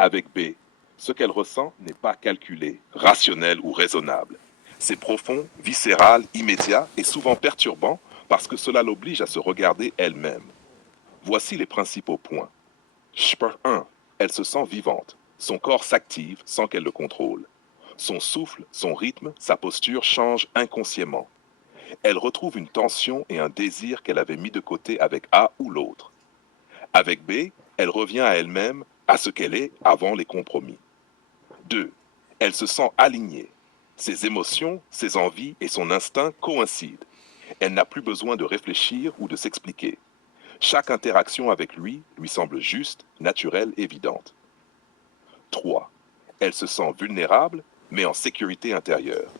Avec B, ce qu'elle ressent n'est pas calculé, rationnel ou raisonnable. C'est profond, viscéral, immédiat et souvent perturbant parce que cela l'oblige à se regarder elle-même. Voici les principaux points. 1. Elle se sent vivante. Son corps s'active sans qu'elle le contrôle. Son souffle, son rythme, sa posture changent inconsciemment. Elle retrouve une tension et un désir qu'elle avait mis de côté avec A ou l'autre. Avec B, elle revient à elle-même, à ce qu'elle est avant les compromis. 2. Elle se sent alignée. Ses émotions, ses envies et son instinct coïncident. Elle n'a plus besoin de réfléchir ou de s'expliquer. Chaque interaction avec lui semble juste, naturelle, évidente. 3. Elle se sent vulnérable, mais en sécurité intérieure.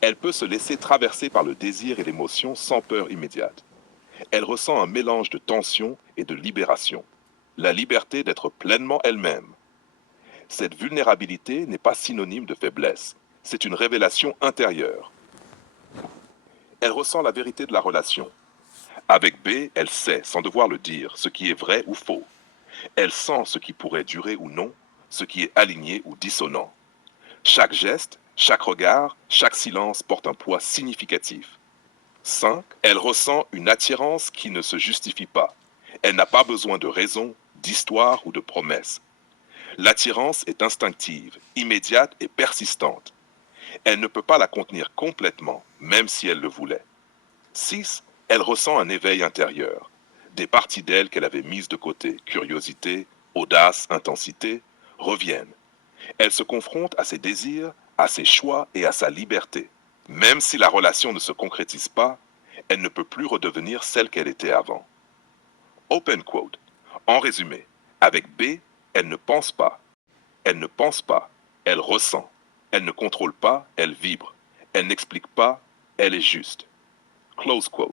Elle peut se laisser traverser par le désir et l'émotion sans peur immédiate. Elle ressent un mélange de tension et de libération. La liberté d'être pleinement elle-même. Cette vulnérabilité n'est pas synonyme de faiblesse. C'est une révélation intérieure. Elle ressent la vérité de la relation. Avec B, elle sait, sans devoir le dire, ce qui est vrai ou faux. Elle sent ce qui pourrait durer ou non, ce qui est aligné ou dissonant. Chaque geste, chaque regard, chaque silence porte un poids significatif. 5. Elle ressent une attirance qui ne se justifie pas. Elle n'a pas besoin de raison, d'histoire ou de promesses. L'attirance est instinctive, immédiate et persistante. Elle ne peut pas la contenir complètement, même si elle le voulait. 6. Elle ressent un éveil intérieur. Des parties d'elle qu'elle avait mises de côté, curiosité, audace, intensité, reviennent. Elle se confronte à ses désirs, à ses choix et à sa liberté. Même si la relation ne se concrétise pas, elle ne peut plus redevenir celle qu'elle était avant. Open quote. En résumé, avec B, elle ne pense pas. Elle ne pense pas, elle ressent. Elle ne contrôle pas, elle vibre. Elle n'explique pas, elle est juste. Close quote.